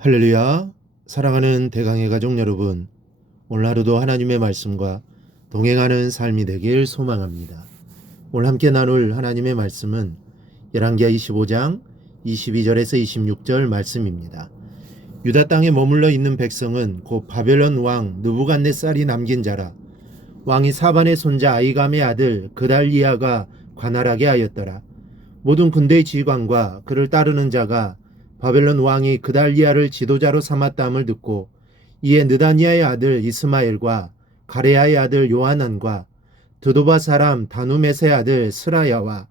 할렐루야. 사랑하는 대강의 가족 여러분, 오늘 하루도 하나님의 말씀과 동행하는 삶이 되길 소망합니다. 오늘 함께 나눌 하나님의 말씀은 열왕기하 25장 22절에서 26절 말씀입니다. 유다 땅에 머물러 있는 백성은 곧 바벨론 왕 느부갓네살이 남긴 자라. 왕이 사반의 손자 아이감의 아들 그달리아가 관할하게 하였더라. 모든 군대의 지휘관과 그를 따르는 자가 바벨론 왕이 그달리아를 지도자로 삼았다함을 듣고 이에 느다니아의 아들 이스마엘과 가레야의 아들 요하난과 드도바 사람 다누메스의 아들 스라야와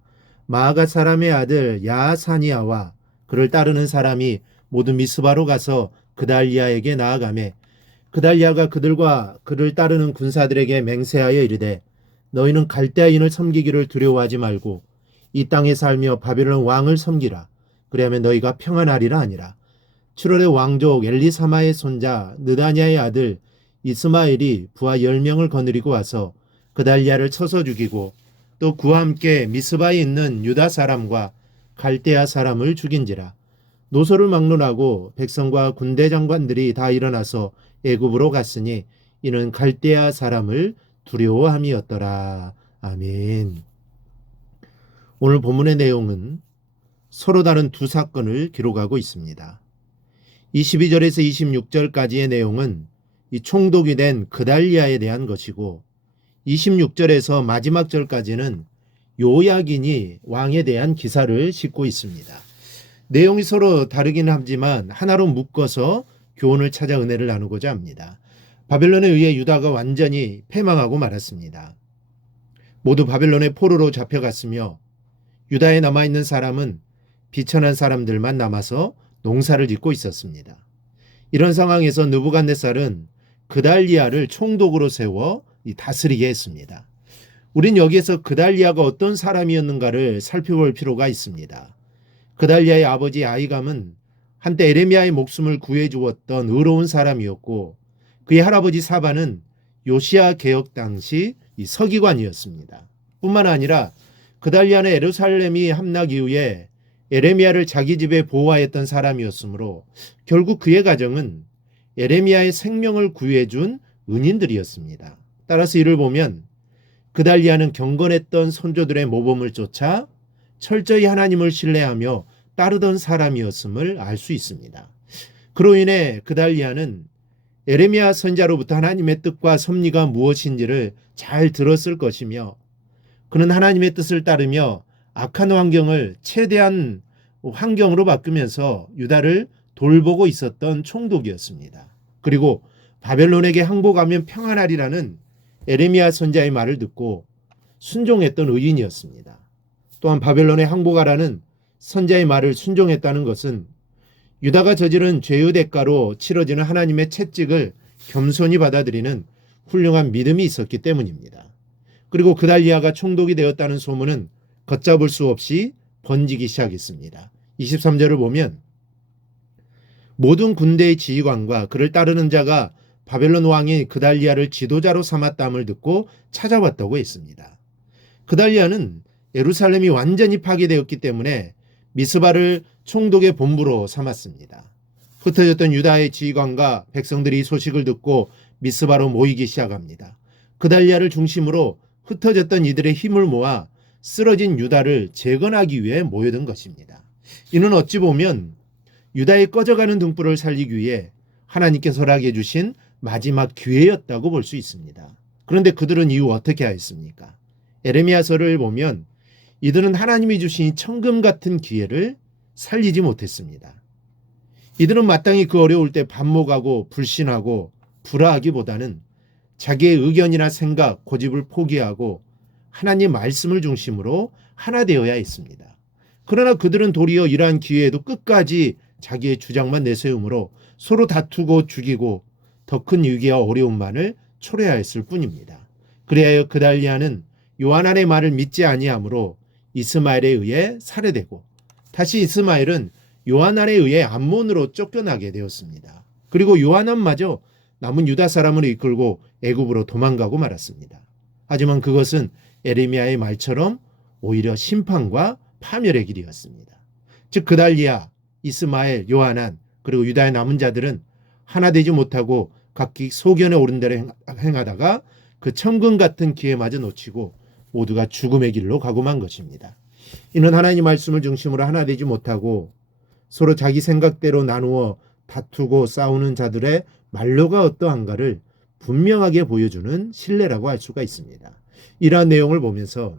마아가 사람의 아들 야하사니아와 그를 따르는 사람이 모두 미스바로 가서 그달리아에게 나아가매 그달리아가 그들과 그를 따르는 군사들에게 맹세하여 이르되 너희는 갈대아인을 섬기기를 두려워하지 말고 이 땅에 살며 바벨론 왕을 섬기라. 그리하면 너희가 평안하리라 하니라. 7월에 왕족 엘리사마의 손자 느다냐의 아들 이스마엘이 부하 10명을 거느리고 와서 그달리아를 쳐서 죽이고 또 그와 함께 미스바에 있는 유다 사람과 갈대아 사람을 죽인지라. 노소를 막론하고 백성과 군대 장관들이 다 일어나서 애굽으로 갔으니 이는 갈대아 사람을 두려워함이었더라. 아멘. 오늘 본문의 내용은 서로 다른 두 사건을 기록하고 있습니다. 22절에서 26절까지의 내용은 이 총독이 된 그달리아에 대한 것이고 26절에서 마지막 절까지는 요야긴이 왕에 대한 기사를 싣고 있습니다. 내용이 서로 다르긴 하지만 하나로 묶어서 교훈을 찾아 은혜를 나누고자 합니다. 바벨론에 의해 유다가 완전히 패망하고 말았습니다. 모두 바벨론의 포로로 잡혀갔으며 유다에 남아있는 사람은 비천한 사람들만 남아서 농사를 짓고 있었습니다. 이런 상황에서 느부갓네살은 그달리아를 총독으로 세워 다스리게 했습니다. 우린 여기에서 그달리아가 어떤 사람이었는가를 살펴볼 필요가 있습니다. 그달리아의 아버지 아이감은 한때 에레미야의 목숨을 구해주었던 의로운 사람이었고 그의 할아버지 사반은 요시야 개혁 당시 서기관이었습니다. 뿐만 아니라 그달리아는 예루살렘이 함락 이후에 에레미야를 자기 집에 보호하였던 사람이었으므로 결국 그의 가정은 에레미야의 생명을 구해준 은인들이었습니다. 따라서 이를 보면 그달리아는 경건했던 선조들의 모범을 쫓아 철저히 하나님을 신뢰하며 따르던 사람이었음을 알 수 있습니다. 그로 인해 그달리아는 에레미야 선지자로부터 하나님의 뜻과 섭리가 무엇인지를 잘 들었을 것이며 그는 하나님의 뜻을 따르며 악한 환경을 최대한 환경으로 바꾸면서 유다를 돌보고 있었던 총독이었습니다. 그리고 바벨론에게 항복하면 평안하리라는 에레미야 선지자의 말을 듣고 순종했던 의인이었습니다. 또한 바벨론에 항복하라는 선지자의 말을 순종했다는 것은 유다가 저지른 죄의 대가로 치러지는 하나님의 채찍을 겸손히 받아들이는 훌륭한 믿음이 있었기 때문입니다. 그리고 그달리아가 총독이 되었다는 소문은 걷잡을 수 없이 번지기 시작했습니다. 23절을 보면 모든 군대의 지휘관과 그를 따르는 자가 바벨론 왕이 그달리아를 지도자로 삼았다함을 듣고 찾아왔다고 했습니다. 그달리아는 예루살렘이 완전히 파괴되었기 때문에 미스바를 총독의 본부로 삼았습니다. 흩어졌던 유다의 지휘관과 백성들이 이 소식을 듣고 미스바로 모이기 시작합니다. 그달리아를 중심으로 흩어졌던 이들의 힘을 모아 쓰러진 유다를 재건하기 위해 모여든 것입니다. 이는 어찌 보면 유다의 꺼져가는 등불을 살리기 위해 하나님께서 허락해 주신 마지막 기회였다고 볼 수 있습니다. 그런데 그들은 이후 어떻게 하였습니까? 에레미야서를 보면 이들은 하나님이 주신 천금 같은 기회를 살리지 못했습니다. 이들은 마땅히 그 어려울 때 반목하고 불신하고 불화하기보다는 자기의 의견이나 생각, 고집을 포기하고 하나님 말씀을 중심으로 하나 되어야 했습니다. 그러나 그들은 도리어 이러한 기회에도 끝까지 자기의 주장만 내세우므로 서로 다투고 죽이고 더 큰 위기와 어려움만을 초래하였을 뿐입니다. 그리하여 그달리아는 요하난의 말을 믿지 아니하므로 이스마엘에 의해 살해되고 다시 이스마엘은 요하난에 의해 암몬으로 쫓겨나게 되었습니다. 그리고 요하난마저 남은 유다 사람을 이끌고 애굽으로 도망가고 말았습니다. 하지만 그것은 에레미야의 말처럼 오히려 심판과 파멸의 길이었습니다. 즉 그달리아, 이스마엘, 요하난 그리고 유다의 남은 자들은 하나 되지 못하고 각기 소견에 오른 대로 행하다가 그 천금 같은 기회마저 놓치고 모두가 죽음의 길로 가고 만 것입니다. 이는 하나님 말씀을 중심으로 하나 되지 못하고 서로 자기 생각대로 나누어 다투고 싸우는 자들의 만료가 어떠한가를 분명하게 보여주는 신뢰라고 할 수가 있습니다. 이러한 내용을 보면서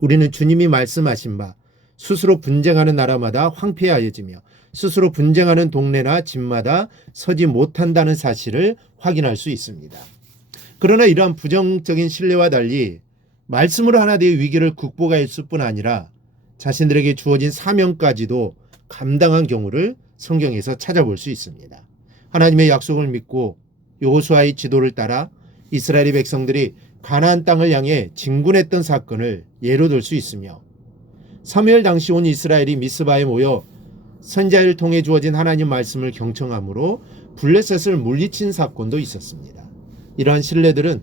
우리는 주님이 말씀하신 바 스스로 분쟁하는 나라마다 황폐하여지며 스스로 분쟁하는 동네나 집마다 서지 못한다는 사실을 확인할 수 있습니다. 그러나 이러한 부정적인 신뢰와 달리 말씀으로 하나 되어 위기를 극복했을 뿐 아니라 자신들에게 주어진 사명까지도 감당한 경우를 성경에서 찾아볼 수 있습니다. 하나님의 약속을 믿고 여호수아의 지도를 따라 이스라엘의 백성들이 가나안 땅을 향해 진군했던 사건을 예로 들 수 있으며 사무엘 당시 온 이스라엘이 미스바에 모여 선지자를 통해 주어진 하나님 말씀을 경청함으로 블레셋을 물리친 사건도 있었습니다. 이러한 신뢰들은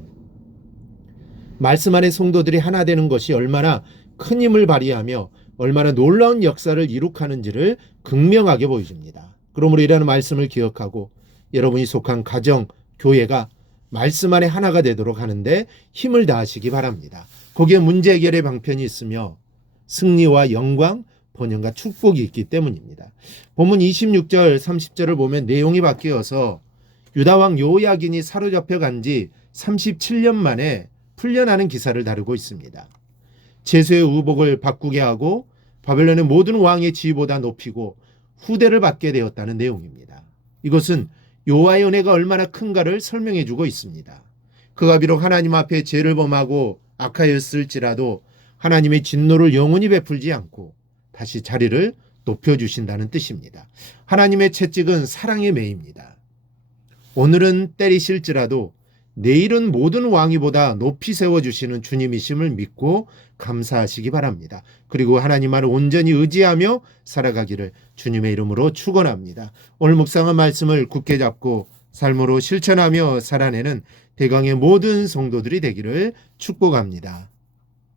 말씀 안의 성도들이 하나 되는 것이 얼마나 큰 힘을 발휘하며 얼마나 놀라운 역사를 이룩하는지를 극명하게 보여줍니다. 그러므로 이라는 말씀을 기억하고 여러분이 속한 가정, 교회가 말씀 안에 하나가 되도록 하는데 힘을 다하시기 바랍니다. 거기에 문제 해결의 방편이 있으며 승리와 영광, 번영과 축복이 있기 때문입니다. 본문 26절, 30절을 보면 내용이 바뀌어서 유다왕 요야긴이 사로잡혀 간 지 37년 만에 풀려나는 기사를 다루고 있습니다. 제수의 의복을 바꾸게 하고 바벨론의 모든 왕의 지위보다 높이고 후대를 받게 되었다는 내용입니다. 이것은 여호와의 은혜가 얼마나 큰가를 설명해 주고 있습니다. 그가 비록 하나님 앞에 죄를 범하고 악하였을지라도 하나님의 진노를 영원히 베풀지 않고 다시 자리를 높여주신다는 뜻입니다. 하나님의 채찍은 사랑의 매입니다. 오늘은 때리실지라도 내일은 모든 왕위보다 높이 세워주시는 주님이심을 믿고 감사하시기 바랍니다. 그리고 하나님만을 온전히 의지하며 살아가기를 주님의 이름으로 축원합니다. 오늘 묵상한 말씀을 굳게 잡고 삶으로 실천하며 살아내는 대강의 모든 성도들이 되기를 축복합니다.